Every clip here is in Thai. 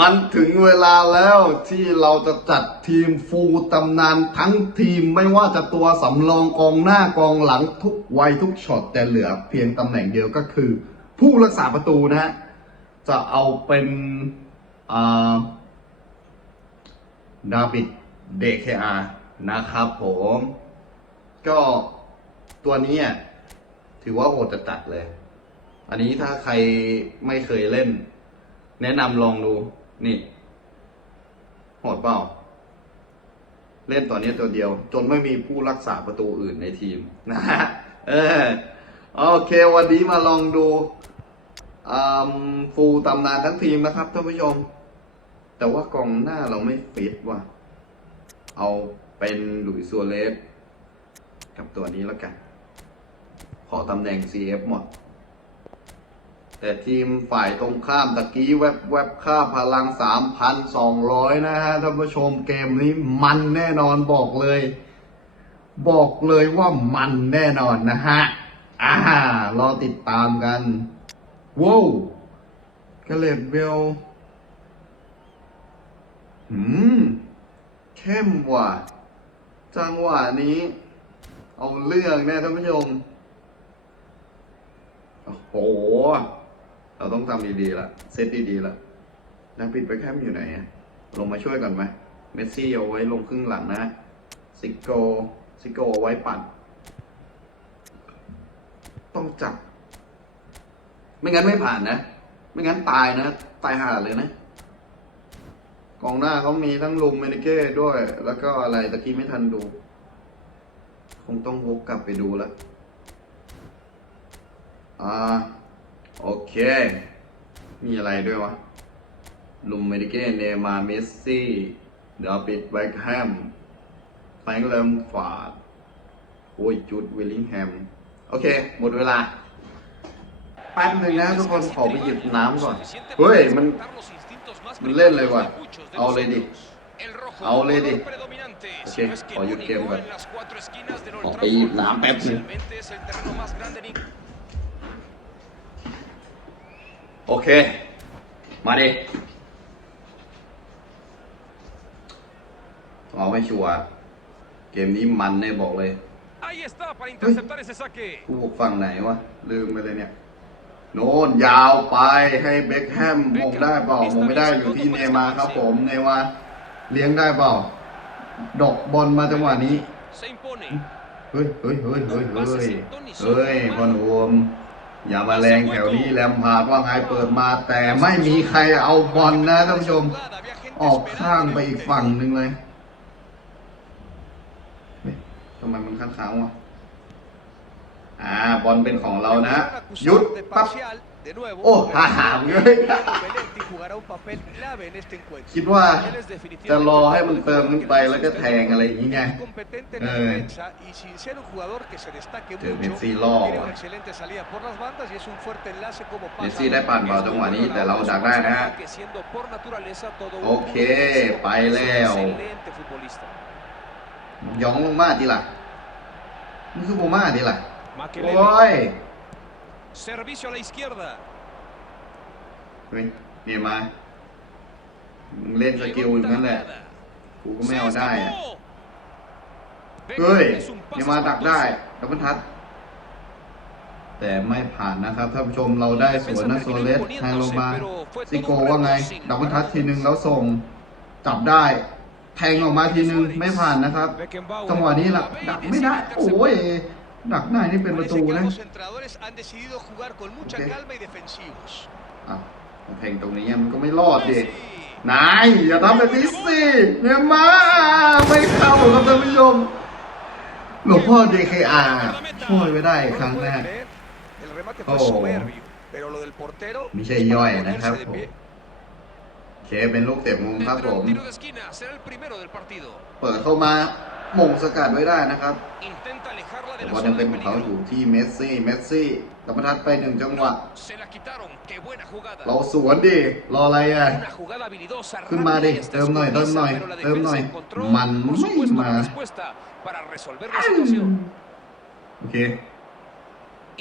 มันถึงเวลาแล้วที่เราจะจัดทีมฟูลตำนานทั้งทีมไม่ว่าจะตัวสำรองกองหน้ากองหลังทุกวัยทุกช็อตแต่เหลือเพียงตำแหน่งเดียวก็คือ ผู้รักษาประตูนะฮะจะเอาเป็นอาดาวิดเดคอานะครับผม ก็ตัวนี้ถือว่าโหดจะจัดเลย อันนี้ถ้าใครไม่เคยเล่น แนะนำลองดู นี่ โหดเปล่า เล่นตัวนี้ตัวเดียว จนไม่มีผู้รักษาประตูอื่นในทีมนะฮะเออโอเค วันนี้มาลองดูฟูลตำนานทั้งทีมนะครับท่านผู้ชม แต่ว่ากองหน้าเราไม่ฟิตว่ะ เอาเป็นหลุยส์ซัวเรสกับตัวนี้แล้วกัน ขอตำแหน่ง CF หมด แต่ทีมฝ่ายตรงข้ามตะกี้แวบแวบค่าพลัง 3,200 นะฮะท่านผู้ชมเกมนี้มันแน่นอนบอกเลย บอกเลยว่ามันแน่นอนนะฮะอ่ารอติดตามกันว้าวกระเลดเบลหืมเข้มว่ะ จังหวะนี้ เอาเรื่องแน่ท่านผู้ชม โอ้โห เราต้องทำดีๆละเซตดีๆละนักปิดไปแคมอยู่ไหนอะลงมาช่วยก่อนไหมเมสซี่เอาไว้ลงครึ่งหลังนะซิโกซิโกเอาไว้ปั่น ต้องจับ ไม่งั้นไม่ผ่านนะ ไม่งั้นตายนะ ตายห่าเลยนะ กองหน้าเขามีทั้งลุมเมนิเก้ด้วย แล้วก็อะไรตะกี้ไม่ทันดู คงต้องวกกลับไปดูแล้วอ่า โอเค มีอะไรด้วยวะ ลุมเมดิเก้เนมาเมสซี่ เดาบิดแบ็คแฮมแฟรงเลมฟาร์ดโอ้ยจุดวิลลิงแฮม โอเค หมดเวลา แป๊บหนึ่งนะทุกคนขอไปหยิบน้ำก่อน เฮ้ย มัน มันเล่นเลยว่ะ เอาเลยดิ เอาเลยดิ โอเค ขอหยุดเกมก่อนขอไปหยิบน้ำแป๊บนึง โอเค มาดิเอาให้ชัวร์เกมนี้มันแน่บอกเลย Ahí está para interceptar ese saque. กูฝั่งไหนวะ ลืมไปเลยเนี่ย โน่นยาวไปให้เบคแฮมมงได้เปล่ามงไม่ได้อยู่ที่เนย์มาร์ครับผมเนย์มาร์เลี้ยงได้เปล่า ดอกบอลมาจังหวะนี้ Se impone. เฮ้ยเฮ้ยเฮ้ยเฮ้ยเฮ้ยเฮ้ยพอหนุ่ม อย่ามาแรงแถวนี้แลมพาร์ดว่าไงเปิดมาแต่ไม่มีใครเอาบอลนะท่านผู้ชม ออกข้างไปอีกฝั่งหนึ่งเลยทำไมมันค้างๆวะอ่าบอลเป็นของเรานะ ยุดปั๊บ De nuevo, โอ้ห่าหามเลย Benetti jugará un papel clave en este encuentro. คิดว่า Él es จะ definitivamente รอให้มันเติมขึ้นไปแล้วก็แทงอะไรอย่างงี้ไง muy competente en la Eh. defensa y sin ser un jugador que se destaque Pero mucho, Messi lo- tiene una excelente salida por las bandas y es un fuerte enlace como เม pasa. สซี่ได้ปั่นเบาจังหวะนี้แต่เราดักได้นะฮะ Que siendo por naturaleza todo un โอเค ไปแล้ว excelente futbolista. หยองลงมาทีละมันคือโบมาทีละ Makelele. โอ้ย Servicio a la izquierda. เฮ้ยเนี่ยมามึงเล่นสกิลอย่างนั้นแหละ กูก็ไม่เอาได้อะเฮ้ยเนี่ยมาดักได้ดับเบิลทัชแต่ไม่ผ่านนะครับท่านผู้ชมเราได้สวนนะโซเลสแทงลงมาซิโกว่าไงดับเบิลทัชทีนึงแล้วส่งจับได้แทงออกมาทีนึงไม่ผ่านนะครับ Beckenbauer. จังหวะนี้ล่ะดักไม่ได้โอ้ย ดักได้นี่เป็นประ Parece ตู que นะ ambos entrenadores han decidido jugar con mucha Ok. calma y defensivos. อะแทงตรงนี้มันก็ไม่รอดดินายอย่าทำแบบนี้สิเนี่ยมาไม่เข้าครับท่านผู้ชมหลวงพ่อ JKR ช่วยไว้ได้อีกครั้งนะฮะ El remate Oh. fue soberbio, pero lo del portero ไม่ใช่ย่อยนะครับผมเคเป็นลูกเตะมุมครับผม Tendrá un tiro de esquina. Será el primero del partido. เปิดเข้ามาห ม่งสกัดไว้ได้นะครับ Intenta alejarla แต่ de บอ la ลยัง zona เป็น de ของเขาอ peligro. ยู่ที่เมสซี่ เมสซี่กับประทัดไปหนึ่งจังหวะ Se la quitaron. Qué buena jugada. เราสวนดิ รออะไรอะ Una jugada habilidosa. ขึ้นมาดิ rápida y hasta เติมหน่อย เติมหน่อย escurridiza, pero la เติมหน่อย defensa encontró, มัน por ไม่ supuesto, มา la respuesta para resolver la situación. โอเค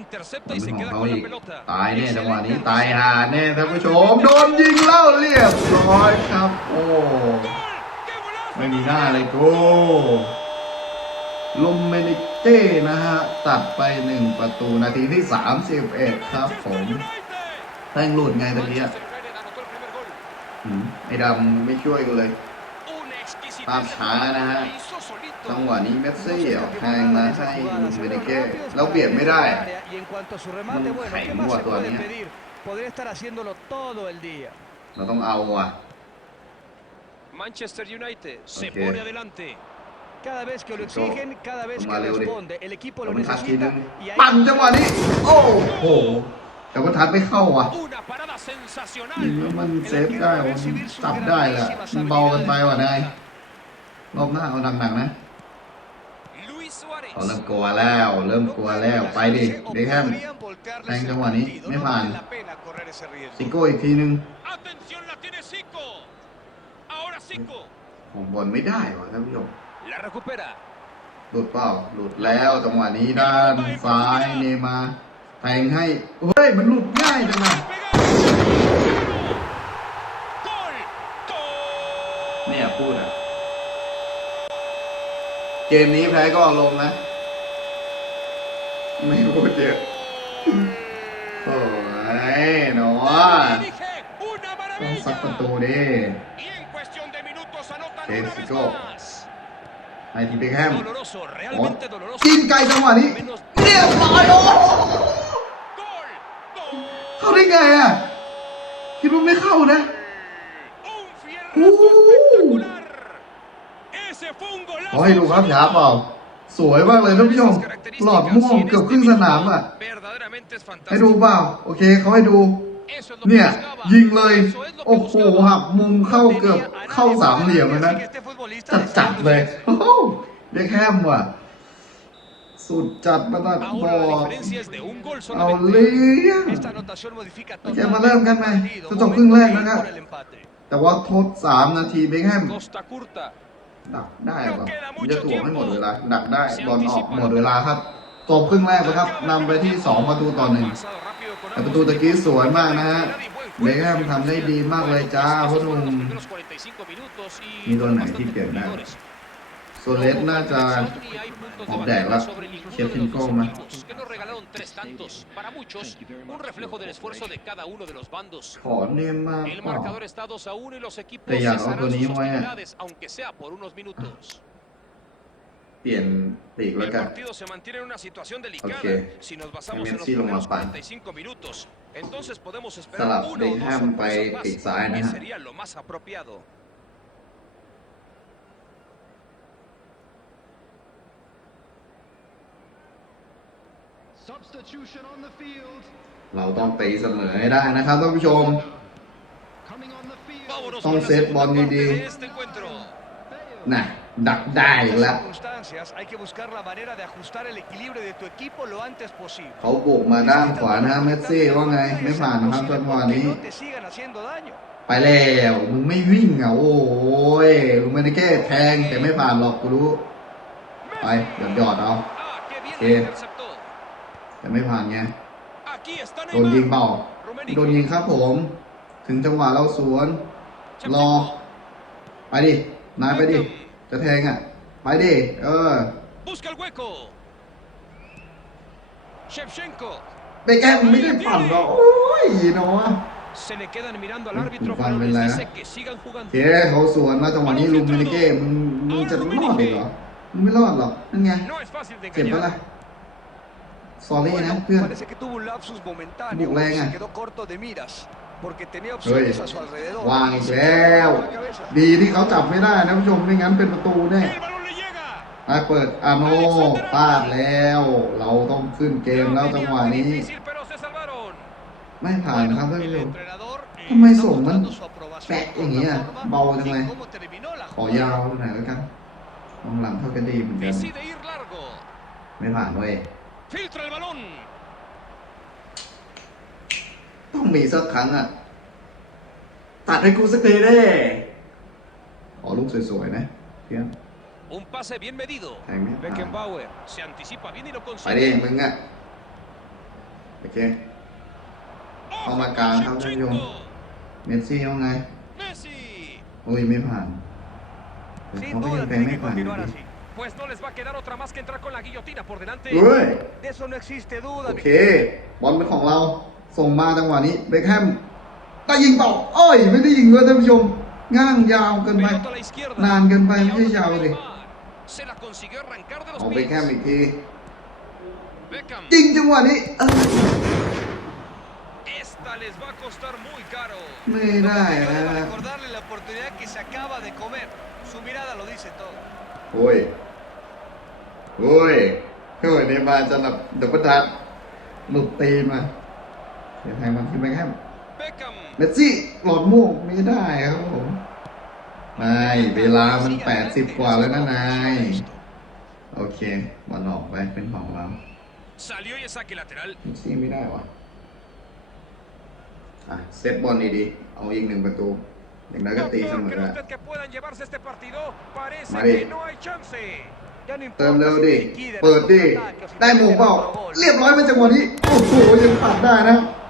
Intercepta มัน y เป็ se นของ queda เขา con อี la ก pelota. ตายแน่จังหวะนี้ Excelente ตาย pase. หาแน่ท่านผู้ชม โดนยิงเล่าเรียบร้อยครับ โอ้ ¡Qué golazo! ไม่มีหน้าเลยกูลุมเมนิเก้นะฮะ ตัดไปหนึ่งประตูนาทีที่ 31 ครับผมแท่งหลุดไงตะกี้อะ Manchester United anotó el primer gol. หืมไอ้ดำไม่ช่วยกูเลย Un exquisitez ภาพช้านะฮะ la hizo solito. จังหวะนี้เมสซี่อะแทงมาให้ลุมเมนิเก้แล้วเบียดไม่ได้อะ Y en cuanto a su remate, Un bueno, ¿qué genio más se puede todavía. pedir? Podría estar haciéndolo todo el día. เราต้องเอาอะ Manchester United se Ok. pone adelante. Cada vez que lo Chico, exigen, cada vez que tómale, Uri. responde, el equipo แต่ lo มันทัดทีนึ necesita ง y ahí ปั่นจังหวะนี้ โอ้โหแต่มันทัดไม่เข้าอะ Una parada sensacional. แล้วมันเซฟได้วะมันจับได้แหละมันเบากันไปว่ะนายรอบหน้าเอาหนักๆนะ Luis Suárez. เขาเริ่มกลัวแล้ว เริ่มกลัวแล้ว ไปดิเบคแฮมแทงจังหวะนี้ไม่ผ่านซิโก้อีกทีนึง ผมบอลไม่ได้ว่ะท่านผู้ชม La recupera. หลุดเปล่าหลุดแล้วจังหวะนี้ด้านซ้ายเนมาร์แทงให้เฮ้ยมันหลุดง่ายจังอะ Gol. Gol. ไม่อยากพูดอะเกมนี้แพ้ก็ลงนะ ไม่พูดเยอะโอ้ยหนอ Dije, una ต้องซัดประ maravilla. ตูดิ Y en cuestión de minutos anotan Que una vez Zico. más. ไอทีเบคแฮม Doloroso, realmente doloroso. กินไกลจังหวะนี้ Menos เรียบร้อยโอ้ gol. Gol. เข้าได้ไงอะคิดว่าไม่เข้านะ Un fierro Uh. espectacular. Ese fue un ขอให้ดูภาพช้าเปล่าสวยมากเลยท่านผู้ชมหลอดม่วงเกือบครึ่งสนามอะ Verdaderamente es ให้ดู fantástico. เปล่า โอเคเขาให้ดู Eso es lo เนี่ย que buscaba. ยิงเลย Eso es lo que โอ้โห buscaba. หักมุมเข้าเกือบเข้าสามเหลี่ยมเลยนะจัดจัดๆเลยโอ้โหเบคแฮมว่ะ สุดจัดประดัดบ Ahora อ la ก diferencia es de un gol เอา solamente. เลี้ยง Esta anotación modifica โอเคมาเริ่มกันไหมจะจบครึ่งแรกแล้วนะแต่ว่าทดสามนาทีเบคแฮม Costa curta. ดักได้เปล่ามันจะถ่วงให้หมดเวลาดักได้บอลออกหมดเวลาครับจบครึ่งแรกแล้วครับนำไปที่ 2 ประตูต่อหนึ่ง Pasado rápido con แต่ ambos ประตูตะกี้สวยมากนะฮะ y buen เบคแฮมทำได้ดีมากเลยจ้าพ่อหนุ่ม Los primeros 45 minutos y Ni fueron dónde, bastante aquí pierda. cumplidores. โซเลสน่าจะ Ni hay puntos de Hop batalla deg, la. sobre ninguno Kjell de los dos Koma. equipos, que nos regalaron tres tantos. Para muchos, un reflejo del esfuerzo de cada uno de los bandos. ขอเนมมาก El เปล่า marcador está 2 a 1 y los equipos Te llamo, cesarán เปลี่ยนปีกแล้ว El กัน partido se mantiene en una situación delicada. Ok. Si nos basamos en los Messi lo primeros mapa. 45 minutos, entonces podemos Salah, esperar uno o dos Beckham sorpresas by más, Pizarro, que ¿no? sería lo más apropiado. Substitution on the field. เราต้องตีเสมอให้ได้นะครับท่านผู้ชม Coming on the field. Vámonos Son con la set segunda ball parte ดี de este encuentro. น่ะ ดักได้อีกแล้ว circunstancias hay que buscar la manera de ajustar el equilibrio de tu equipo lo antes posible. เขาบุกมาด้านขวานะเมสซี่ว่าไง ไม่ผ่านนะครับจังหวะนี้ No te sigan haciendo daño. ไปแล้วมึงไม่วิ่งอะโอ้ยลุงเมนเก้แทงแต่ไม่ผ่านหรอกกูรู้ ไปหยอดหยอดๆเอา Ah, qué bien Sí. la interceptó. แต่ไม่ผ่านไง Aquí está โดนยิง Neymar. เปล่า Rummenigge. โดนยิงครับผม ถึงจังหวะเราสวน รอ ไปดิ นายไปดิ จะแทงอะ ไปดิ เออ Busca el hueco. Shevchenko. ไปแก้มไม่ได้ปั่นหรอกโอ้ยเนาะ Se le quedan mirando al Uy, árbitro, Juan pero les Vela. dice que sigan โอ jugando. เคเขาสวนมาจังหวะนี้ลุงเมนเก้มึงมึงจะรอดอีกเหรอมึงไม่รอดหรอกนั่นไง No es fácil de เจ็บปะล่ะ engañar. สอรี่นะ Bueno, เพื่อน parece que tuvo un lapsus momentáneo. Buc lenga. Se quedó corto de miras. Porque tenía เฮ้ย opciones a su alrededor. วางอีกแล้ว ดีที่เขาจับไม่ได้นะผู้ชมไม่งั้นเป็นประตูแน่ El balón le llega. ไปเปิดอาโนพลาดแล้ว เราต้องขึ้นเกมแล้วจังหวะนี้ Difícil, pero se salvaron. ไม่ผ่านนะครับท่านผู้ช El ม entrenador eh, ทำไม está ส่งมัน mostrando su aprobación แปะอ por ย่าง la เงี้ย forma เบาจังเลย y cómo terminó la ขอ jugada. ยาวหน่อยแล้วกันมองหลังเท่ากันดีเหมือนกัน Decide ir largo. ไม่ผ่านเว้ย Filtra el balón. ต้องมีสักครั้งอะตัดให้กูสักทีเด้ขอลูกสวยๆนะเพื่อน Un pase bien medido. Ahí me- Beckenbauer se anticipa bien y lo ไปดิ consigue. มึงอะโอเคเอามากลางครับท่านผู้ชมเมสซี่เอาไง Messi. โอ้ยไม่ผ่านเดี๋ยว Sin เขาก็ duda ยังไป tiene ไม่ que ผ่าน continuar อยู่ así. Pues no les va a quedar otra más que entrar con la guillotina por delante. เฮ้ย De eso no existe duda. โอ mi เค บอลเป็นของเรา ส่งมาจังหวะนี้เบคแฮมได้ยิงเปล่าโอ้ย ไม่ได้ยิงเลยท่านผู้ชมง่างยาวเกินไป Pelota a la izquierda. นานเกินไป Y ไม่ใช่ ahora ยาวดิ Neymar. Se la consiguió arrancar de los เอาเบคแฮม pies. อีกที Beckham. ยิงจังหวะนี้เอ้ย Esta les va a costar muy caro. ไม่ได้ Yo นะ debo recordarle la oportunidad que se acaba de comer. Su mirada lo dice todo. โอ้ยโอ้ยโอ้ยเนย์มาร์จะหลับเดับเบิลทัชหลุดตีนมา เสียแทงมันที่เบคแฮม Beckham. เมสซี่หลอดม่วงไม่ได้ครับผมไม่เวลามันแปดสิบกว่าแล้วนะนายโอเคบอลออกไปเป็นของเรา Salió y es saque lateral. เมสซี่ไม่ได้วะอะเซตบอลดีๆเอาอีกหนึ่งประตูอย่างนั้นก็ตีเส Doctor, มอ ¿cree แล้ว usted que puedan llevarse este partido? Parece Mari. que no hay chance. Ya no เติม importa เร็ว si ดิ liquiden เปิดดิ el ataque o si ได้หมู tienen เปล่า otro gol. เรียบร้อยมาจังหวะนี้ โอ้โหยังปัดได้นะ Logra despejarla.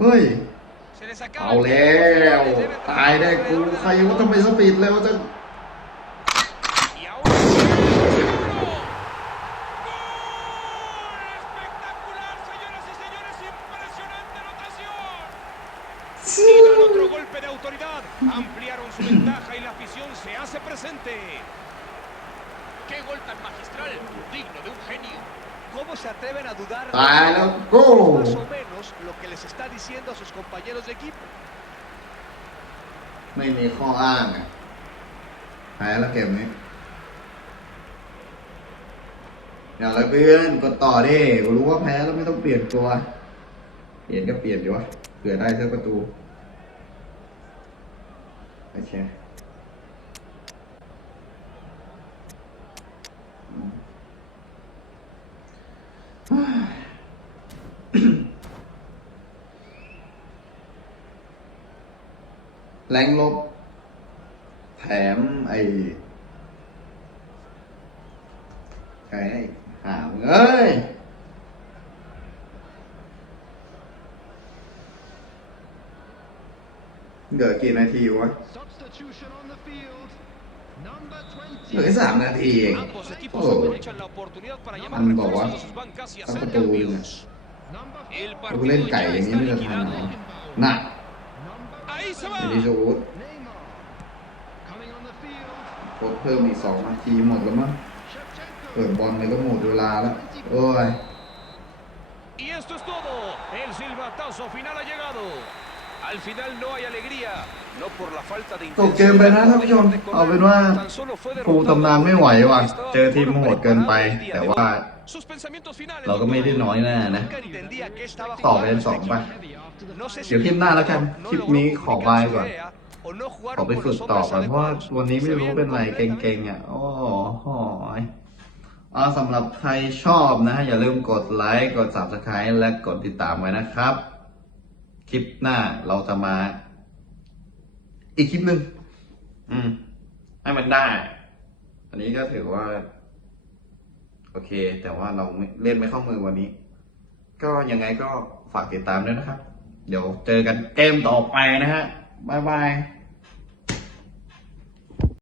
เฮ้ย Se les acaba เอา el แล้ tiempo, ว señores. Deben ตายได้กู alrededor de ใครว่าทำไมสปีดเร็วจัง atreven a dudar? ตายแล้วโก้ Más o menos lo que les está diciendo a sus compañeros de equipo. ไม่มีข้ออ้างอะแพ้แล้วเกมนี้อย่าละเพื่อนกดต่อดิกูรู้ว่าแพ้แล้วไม่ต้องเปลี่ยนตัว เปลี่ยนก็เปลี่ยนดีวะเผื่อได้สักประตูโอเค แรงลบ แถมไอ้ใครหามงเอ้ยเหลือกี่นาทีวะ Substitution on the field. Number เหลือ 20. สามนาทีเอง Ambos equipos Oh. aprovechan la oportunidad para llamar Anda, refuerzos guau. a sus bancas y Está hacer por tu cambios. Number El กูเล่น partido ไก่ ya อย่างนี้ está ไม่จะทัน liquidado. เหรอหนัก Number 'Ahí se ไอ้ที่ va! ชูด Neymar. Coming on the field. กดเพิ่มอีกสองนาทีหมดแล้วมั้ง Shevchenko. เปิดบอลเลยก็หมดเวลาแล้ว โอ้ย Y esto es todo. El silbatazo final ha llegado. Al final no hay alegría. No por la falta de จบเกมไปนะท่านผู้ชม เอาเป็นว่าฟูตำนานไม่ไหวว่ะ เจอทีมโหดเกินไป แต่ว่า Sus pensamientos finales. เราก็ไม่ได้น้อยหน้านะ Nunca entendía que estaba ต่อไป jugando สอง este ไป equipo. No sé si เดี๋ยวคลิปหน้าแล้วกัน no คลิป logró นี้ขอ comunicar บาย su ก่อน idea o no ข jugaron อไป con ฝึก los ต่อ hombres ก่อน เพราะว่า adecuados. วันนี้ไม่ Se รู้ vieron เป็นไร completamente เก่งๆอะโอ้โหยอ่าสำหรับใครชอบนะอย่าลืมกดไลค์ กด subscribe และกดติดตามไว้นะครับ คลิปหน้าเราจะมา อีกคลิปหนึ่งอืม ให้มันได้ อันนี้ก็ถือว่า โอเค แต่ว่าเราเล่นไม่เข้ามือวันนี้ ก็ยังไงก็ฝากติดตามด้วยนะครับ เดี๋ยวเจอกันเกมต่อไปนะฮะ บ๊ายบาย